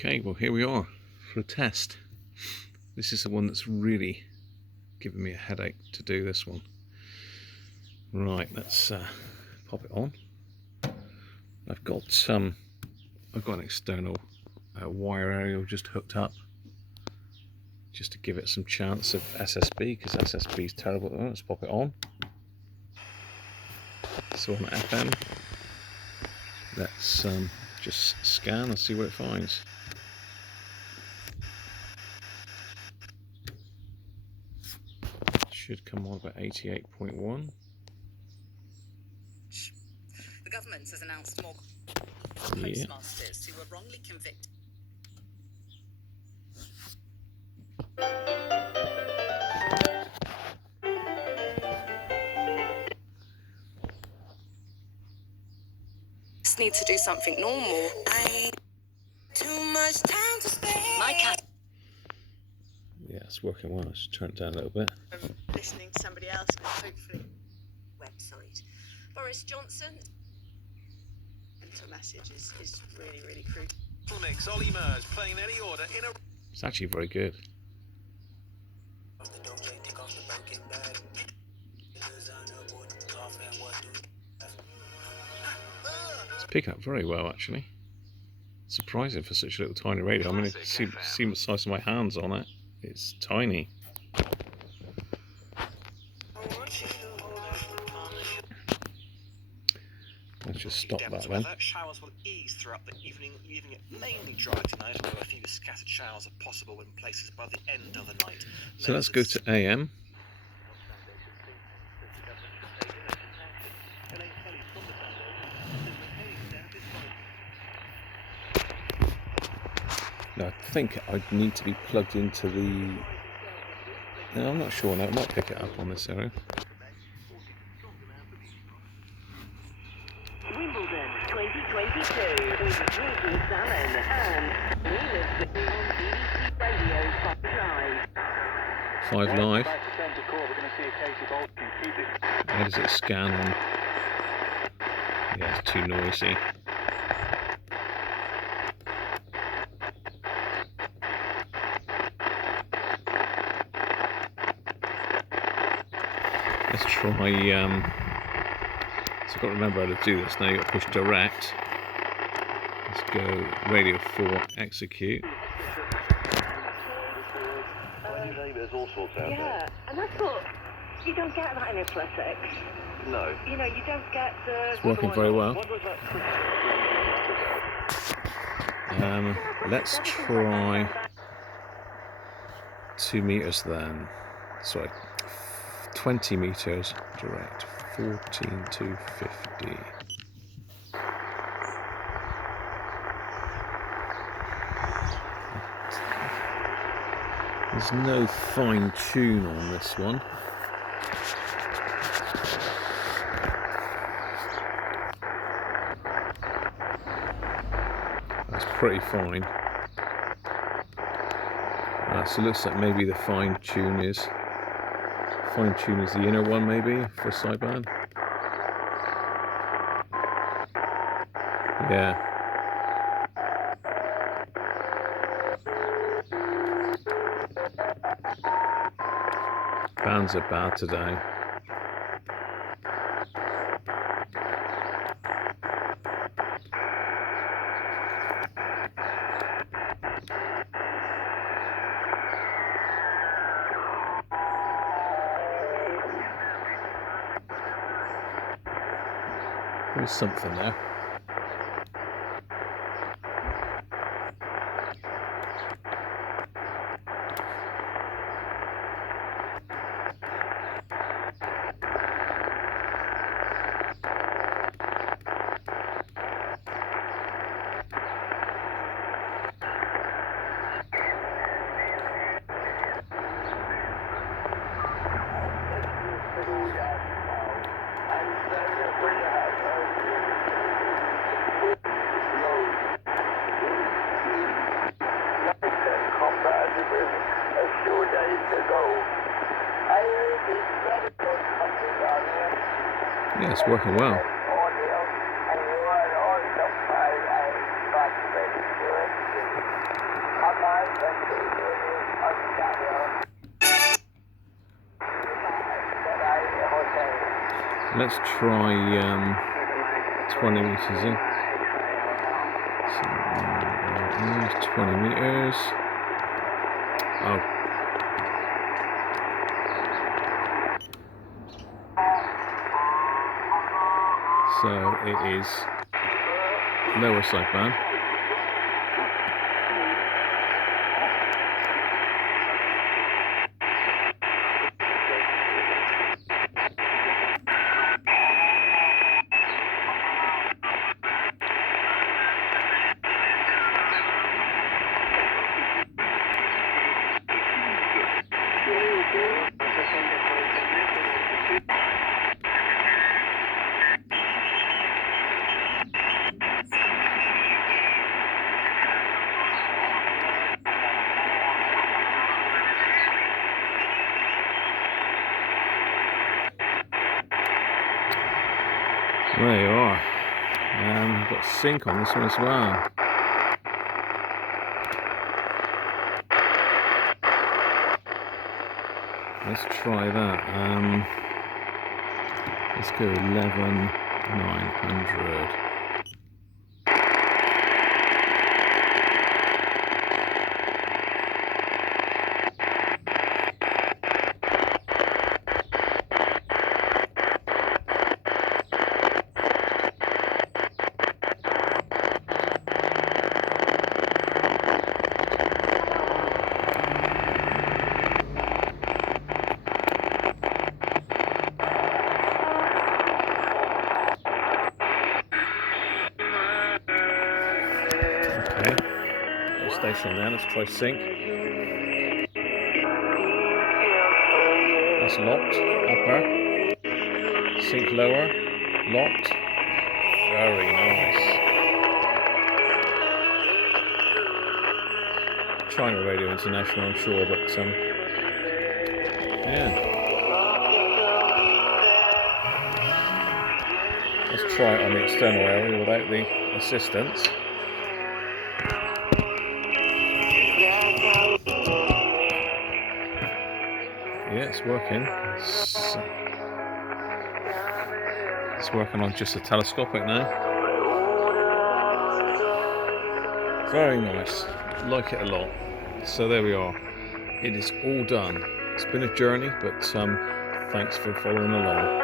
Okay, well here we are for a test. This is the one that's really giving me a headache to do this one. Right, let's pop it on. I've got an external wire aerial just hooked up, just to give it some chance of SSB, because SSB is terrible. Let's pop it on. So on FM, let's just scan and see what it finds. Should come on about 88.1. The government has announced more Yeah. postmasters who were wrongly convicted. Just need to do something normal. I too much time to spend. My cat. Yeah, it's working well. Let's turn it down a little bit. Listening to somebody else, and hopefully website. Boris Johnson. Mental message is really crucial. Next, Ollie Murs playing any order in a. It's actually very good. It's picking up very well, actually. Surprising for such a little tiny radio. I mean, see the size of my hands on it. It's tiny. Let's just stop that then. Showers will ease throughout the evening, leaving it mainly dry tonight, although a few scattered showers are possible in places by the end of the night. So let's go to AM. Now, I think I'd need to be plugged into the... No, I'm not sure now. It might pick it up on this area. Wimbledon 2022 with Ricky Salmon and Venus on BBC Radio 5 Live. 5 Live. How does it scan on? Yeah, it's too noisy. Let's try, so I've got to remember how to do this now. You've got to push direct. Let's go radio 4, execute. Yeah, and that's what you don't get that in athletics. No. You know, you don't get the. It's working very well. Let's try 2 meters then. Sorry, 20 meters direct. 14,250. There's no fine tune on this one. That's pretty fine. So it looks like maybe the fine tune is the inner one, maybe for sideband. Yeah. Bands are bad today. There's something there. Yeah, it's working well. Let's try 20 meters in. So, 20 meters. Oh. So it is lower sideband. There you are. We've got sync on this one as well. Let's try that. Let's go 11,900. Station there, let's try sync. That's locked, upper. Sync lower, locked. Very nice. China Radio International, I'm sure, but yeah. Let's try it on the external area without the assistance. Yeah, it's working. It's working on just a telescopic now. Very nice. Like it a lot. So there we are. It is all done. It's been a journey, but thanks for following along.